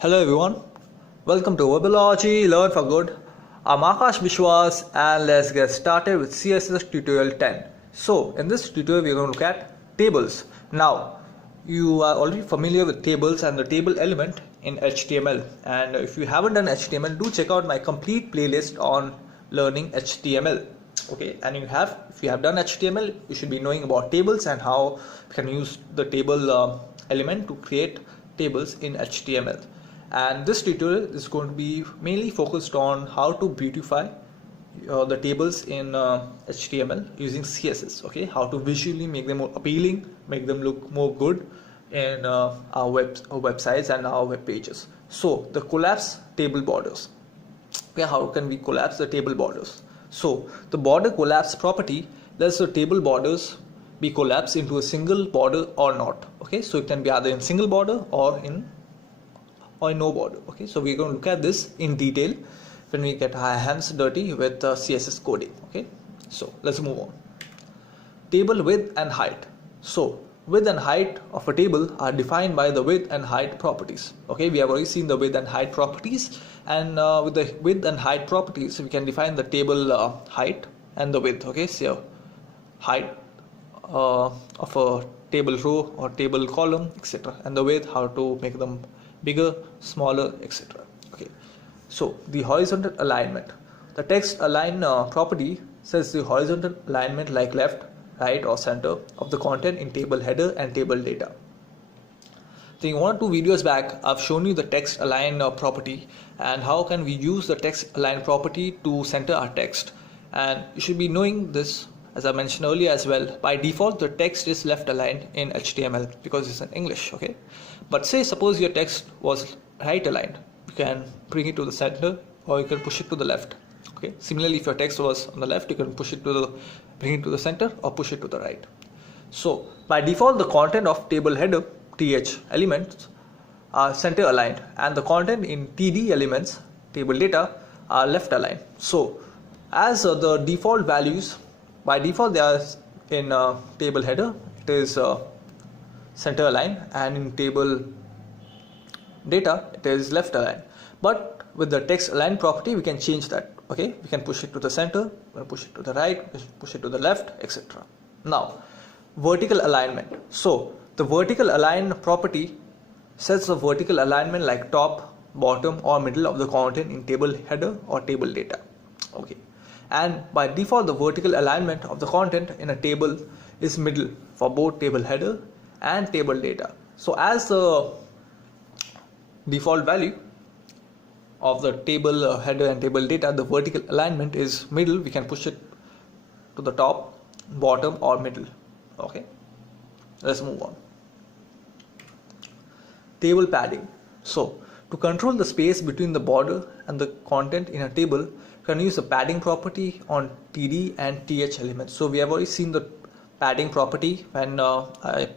Hello everyone, welcome to Webology Learn for Good. I'm Aakash Biswas and let's get started with CSS tutorial 10. So in this tutorial we're going to look at tables. Now you are already familiar with tables and the table element in HTML, and if you haven't done HTML, do check out my complete playlist on learning HTML. Okay, and if you have done HTML, you should be knowing about tables and how you can use the table element to create tables in HTML. And this tutorial is going to be mainly focused on how to beautify the tables in HTML using CSS. Okay, how to visually make them more appealing, make them look more good in our websites and our web pages. So the collapse table borders. Okay, how can we collapse the table borders? So the border collapse property lets the table borders be collapsed into a single border or not. Okay, so it can be either in single border or in no border. Okay, so we're going to look at this in detail when we get our hands dirty with CSS coding. Okay, so let's move on. Table width and height. So width and height of a table are defined by the width and height properties. Okay, we have already seen the width and height properties, and with the width and height properties we can define the table height and the width. Okay, so height of a table row or table column, etc., and the width, how to make them bigger, smaller, etc. Okay, so the horizontal alignment. The text align property says the horizontal alignment like left, right or center of the content in table header and table data. So in 1 or 2 videos back I've shown you the text align property and how can we use the text align property to center our text, and you should be knowing this. As I mentioned earlier as well, by default the text is left aligned in HTML because it's in English. Okay, but suppose your text was right aligned, you can bring it to the center or you can push it to the left. Okay, similarly if your text was on the left, you can bring it to the center or push it to the right. So by default the content of table header th elements are center aligned and the content in td elements table data are left aligned. So as the default values, by default they are in table header it is center aligned, and in table data it is left aligned, but with the text align property we can change that. Okay, we can push it to the center, push it to the right, push it to the left, etc. Now vertical alignment. So the vertical align property sets the vertical alignment like top, bottom or middle of the content in table header or table data. Okay, and by default the vertical alignment of the content in a table is middle for both table header and table data. So as the default value of the table header and table data, the vertical alignment is middle, we can push it to the top, bottom or middle. Okay, let's move on. Table padding. So to control the space between the border and the content in a table, you can use the padding property on td and th elements. So we have already seen the padding property when I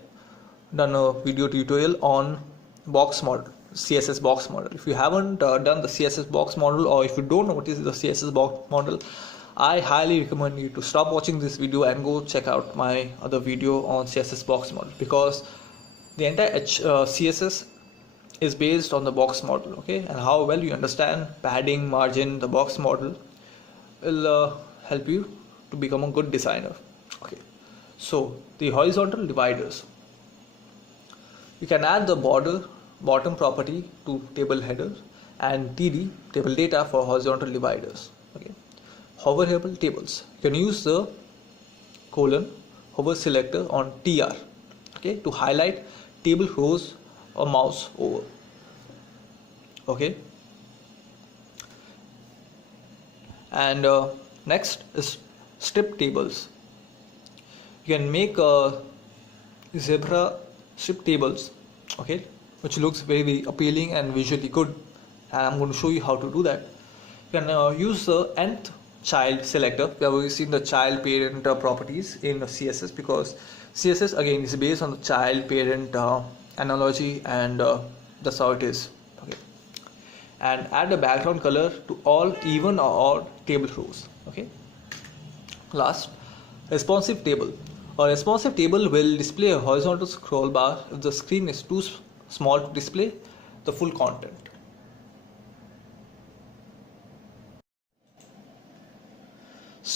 done a video tutorial on box model, CSS box model. If you haven't done the CSS box model, or if you don't know what is the CSS box model, I highly recommend you to stop watching this video and go check out my other video on CSS box model, because the entire CSS is based on the box model. Okay, and how well you understand padding, margin, the box model will help you to become a good designer. Okay, so the horizontal dividers. You can add the bottom property to table headers and td table data for horizontal dividers. Okay, hoverable tables. You can use the hover selector on tr, okay, to highlight table rows or mouse over. Okay, and next is strip tables. You can make zebra strip tables, okay, which looks very appealing and visually good, and I'm going to show you how to do that. You can use the nth child selector. We have already seen the child parent properties in CSS, because CSS again is based on the child parent analogy, and that's how it is. Okay, and add a background color to all even or odd table rows. Okay, last, responsive table. A responsive table will display a horizontal scroll bar if the screen is too small to display the full content.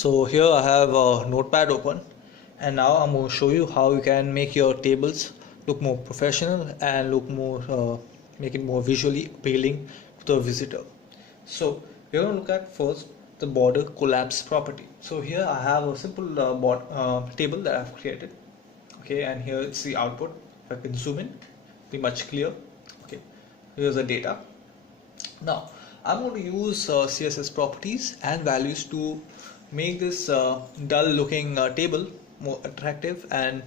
So here I have a notepad open, and now I'm going to show you how you can make your tables look more professional and look more make it more visually appealing to the visitor. So we're going to look at first the border collapse property. So here I have a simple table that I've created. Okay, and here it's the output. If I can zoom in, be much clear. Okay, here's the data. Now I'm going to use CSS properties and values to make this dull looking table more attractive and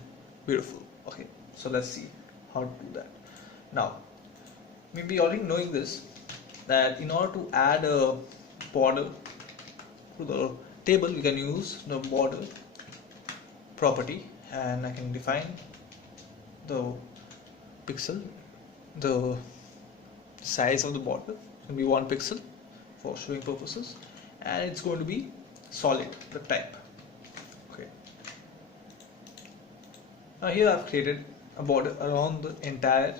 beautiful. Okay, so let's see how to do that. Now, maybe already knowing this, that in order to add a border to the table, we can use the border property, and I can define the pixel, the size of the border can be 1 pixel for showing purposes, and it's going to be solid, the type. Okay, now here I've created a border around the entire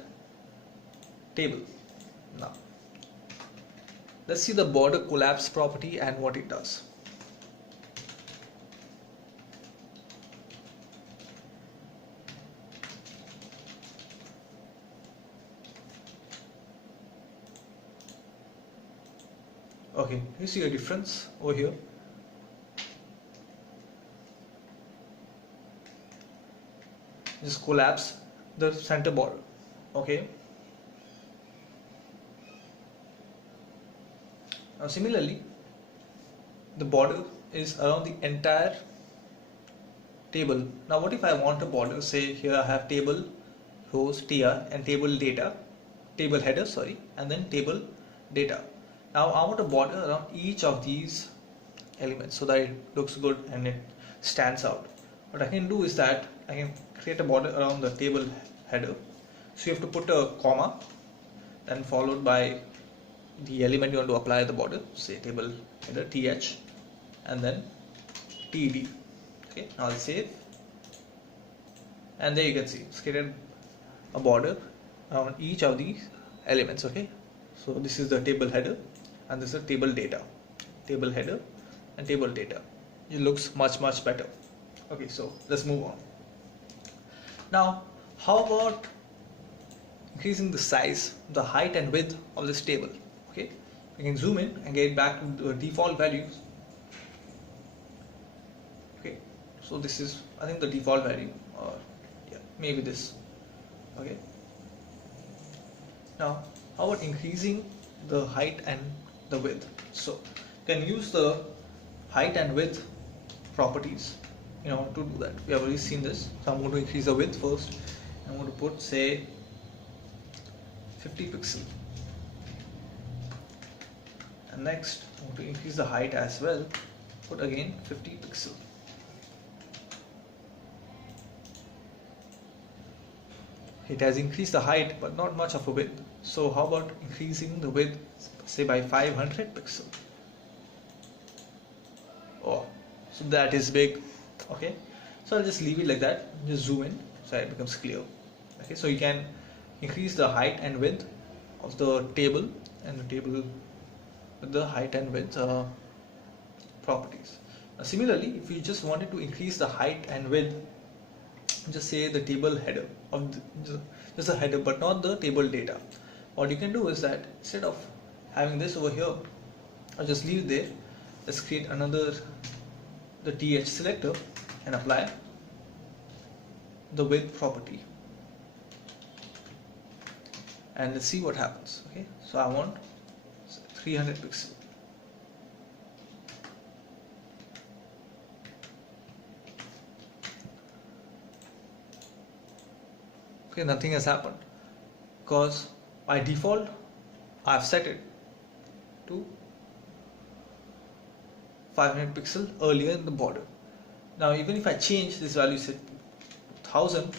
table. Now let's see the border collapse property and what it does. Okay, you see a difference over here. Just collapse the center border. Okay. Now similarly, the border is around the entire table. Now what if I want a border? Say here I have table rows tr and table data, table header, sorry, and then table data. Now I want a border around each of these elements so that it looks good and it stands out. What I can do is that I can create a border around the table header. So you have to put a comma, then followed by the element you want to apply the border, say table header th, and then td. Okay, now I'll save, and there you can see it's created a border around each of these elements. Okay, so this is the table header, and this is the table data, table header and table data. It looks much better. Okay, so let's move on. Now how about increasing the size, the height and width of this table? Okay, we can zoom in and get back to the default values. Okay, so this is, I think, the default value, or yeah, maybe this. Okay, now how about increasing the height and the width? So you can use the height and width properties in order to do that. We have already seen this. So I'm going to increase the width first. I'm going to put, say, 50 pixel, and next I'm going to increase the height as well. Put again 50 pixel. It has increased the height but not much of a width. So how about increasing the width, say, by 500 pixel? Oh, so that is big. Okay, so I'll just leave it like that, just zoom in so it becomes clear. Okay, so you can increase the height and width of the table, and the table with the height and width properties. Now, similarly, if you just wanted to increase the height and width, just say the table header of just the header but not the table data, what you can do is that instead of having this over here, I'll just leave it there. Let's create another, the th selector, and apply the width property, and let's see what happens. Okay, so I want 300 pixel. Okay, nothing has happened because by default I've set it to 500 pixel earlier in the border. Now even if I change this value, say 1000,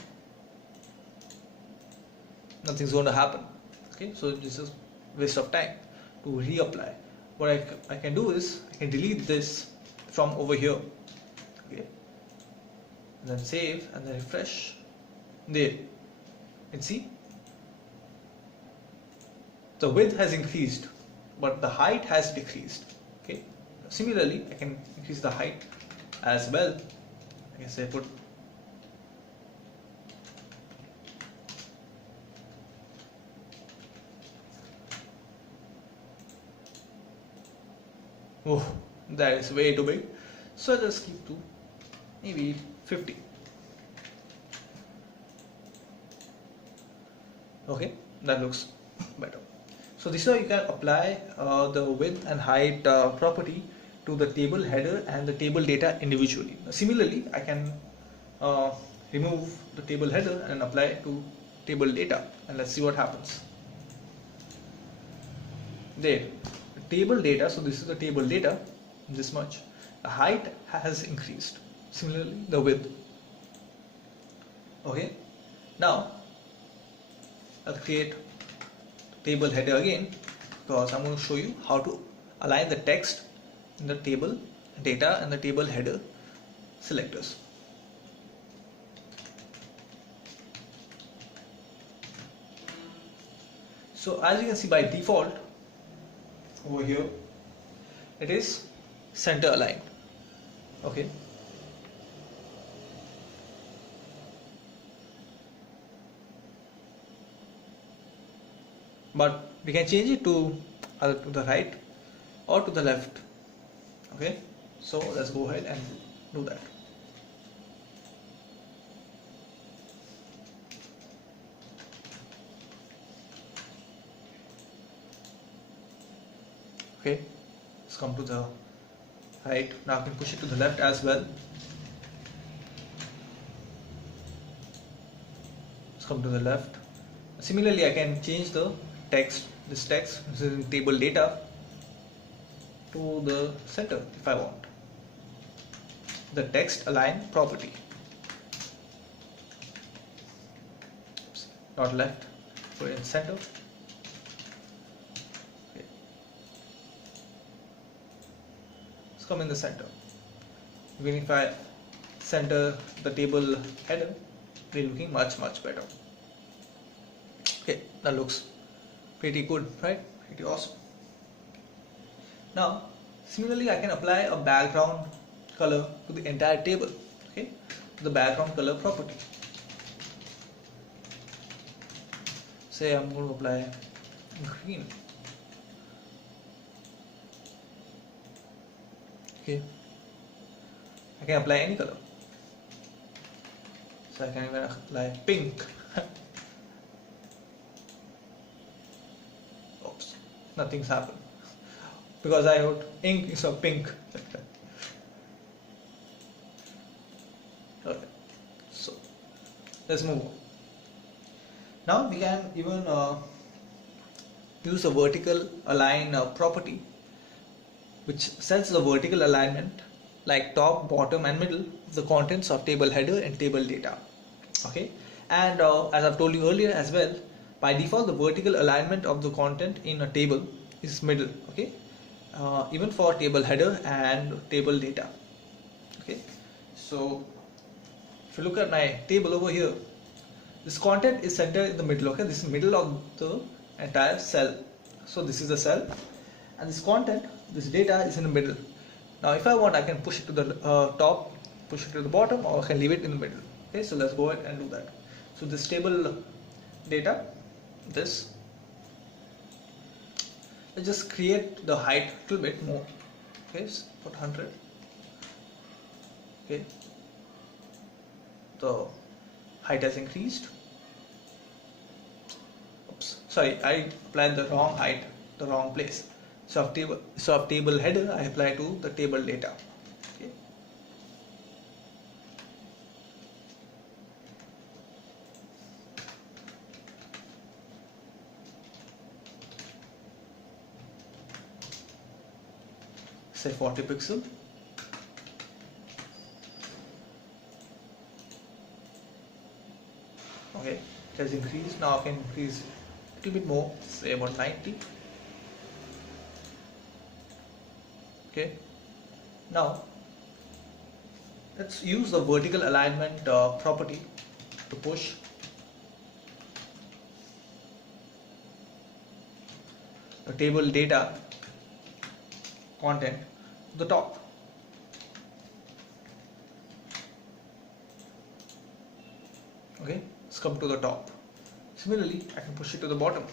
nothing's going to happen. Okay, so this is waste of time to reapply. What I can do is I can delete this from over here. Okay, and then save and then refresh. There, you can see the width has increased but the height has decreased. Okay, similarly I can increase the height as well. I can say put oh, that is way too big, so just keep to maybe 50. Okay, that looks better. So this is how you can apply the width and height property to the table header and the table data individually. Similarly, I can remove the table header and apply it to table data, and let's see what happens. There, the table data, so this is the table data, this much. The height has increased, similarly the width. Okay, now I'll create table header again, because I'm going to show you how to align the text in the table data and the table header selectors. So as you can see, by default over here it is center aligned. Okay, but we can change it to either to the right or to the left. Okay, so let's go ahead and do that. Okay, let's come to the right. Now I can push it to the left as well. Let's come to the left. Similarly, I can change the text, this is in table data, to the center if I want. The text align property. Oops, not left, put it in center. Okay. Let's come in the center. Even if I center the table header, they're looking much better. Okay, that looks pretty good, right? Pretty awesome. Now, similarly, I can apply a background color to the entire table. Okay, the background color property. Say I'm going to apply green. Okay, I can apply any color. So I can even apply pink. Oops, nothing's happened because I wrote ink instead of pink. Okay, so let's move on. Now we can even use a vertical align property, which sets the vertical alignment like top, bottom and middle of the contents of table header and table data. Okay, and as I've told you earlier as well, by default the vertical alignment of the content in a table is middle. Okay, even for table header and table data. Okay, so if you look at my table over here, this content is centered in the middle. Okay, this is middle of the entire cell. So this is the cell, and this content, this data is in the middle. Now if I want, I can push it to the top, push it to the bottom, or I can leave it in the middle. Okay, so let's go ahead and do that. So this table data, this, let's just create the height a little bit more. Okay, so put 100. Okay, the height has increased. Oops, sorry, I applied the wrong height, the wrong place. So of table header, I apply to the table data. Okay. Say 40 pixel. Okay, it has increased. Now I can increase a little bit more, say about 90. Okay, now let's use the vertical alignment property to push the table data content to the top. come to the top. Similarly, I can push it to the bottom.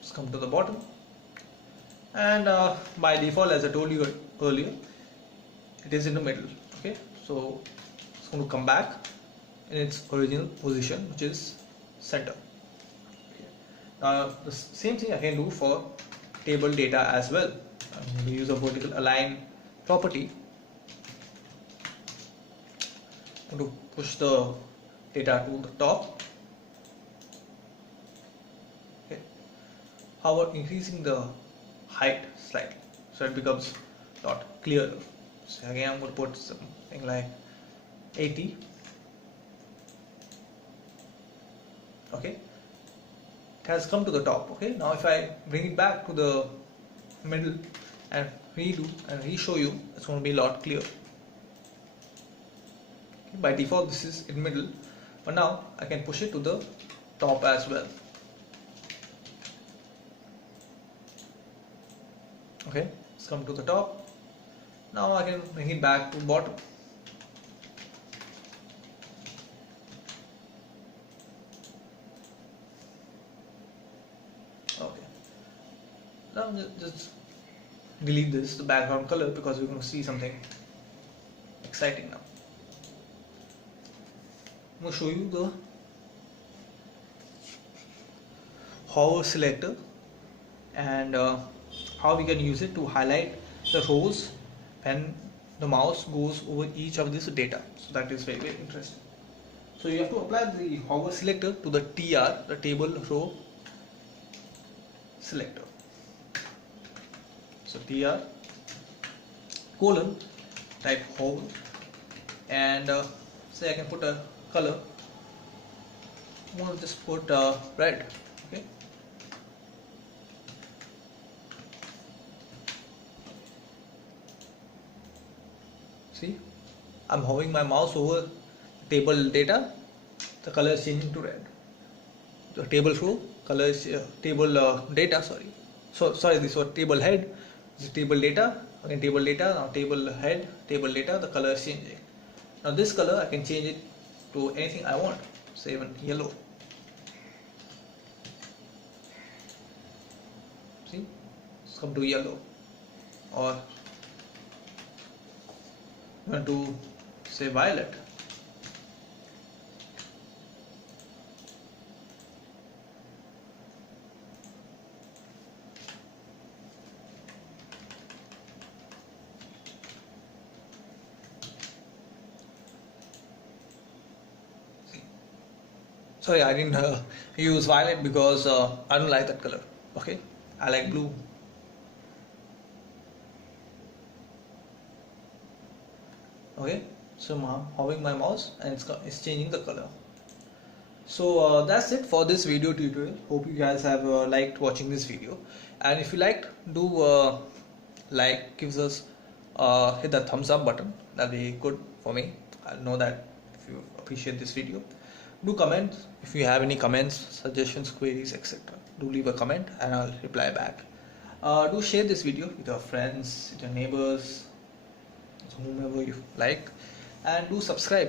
Just come to the bottom, and by default, as I told you earlier, it is in the middle. Okay, so it's going to come back in its original position, which is center. Okay. Now the same thing I can do for table data as well. I'm going to use a vertical align property. I'm going to push the data to the top. Okay. However, increasing the height slightly so it becomes a lot clearer. So again, I'm going to put something like 80. Okay, it has come to the top. Okay, now if I bring it back to the middle and redo and re-show you, it's going to be a lot clearer. Okay, by default this is in middle, but now I can push it to the top as well. Okay, it's come to the top. Now I can bring it back to bottom. Okay, now just delete this, the background color, because we're going to see something exciting now. I'm going to show you the hover selector and how we can use it to highlight the rows when the mouse goes over each of this data. So that is very, very interesting. So you have to apply the hover selector to the TR, the table row selector. So TR colon, type hover, and say I can put a color. I'm going to just put red. Okay. See, I'm hovering my mouse over table data, the color is changing to red. The table row color is table data, so sorry, this was table head, this is table data, again table data, now table head, table data, the color is changing. Now this color I can change it to anything I want, say even yellow. See, it's come to yellow, or you want to say violet. Sorry, I didn't use violet because I don't like that color. Okay, I like blue. Okay, so I'm hovering my mouse and it's changing the color. So that's it for this video tutorial. Hope you guys have liked watching this video, and if you liked, do like, gives us hit the thumbs up button. That'll be good for me. I'll know that if you appreciate this video. Do comment if you have any comments, suggestions, queries, etc. Do leave a comment and I'll reply back. Do share this video with your friends, with your neighbors, whomever you like, and do subscribe.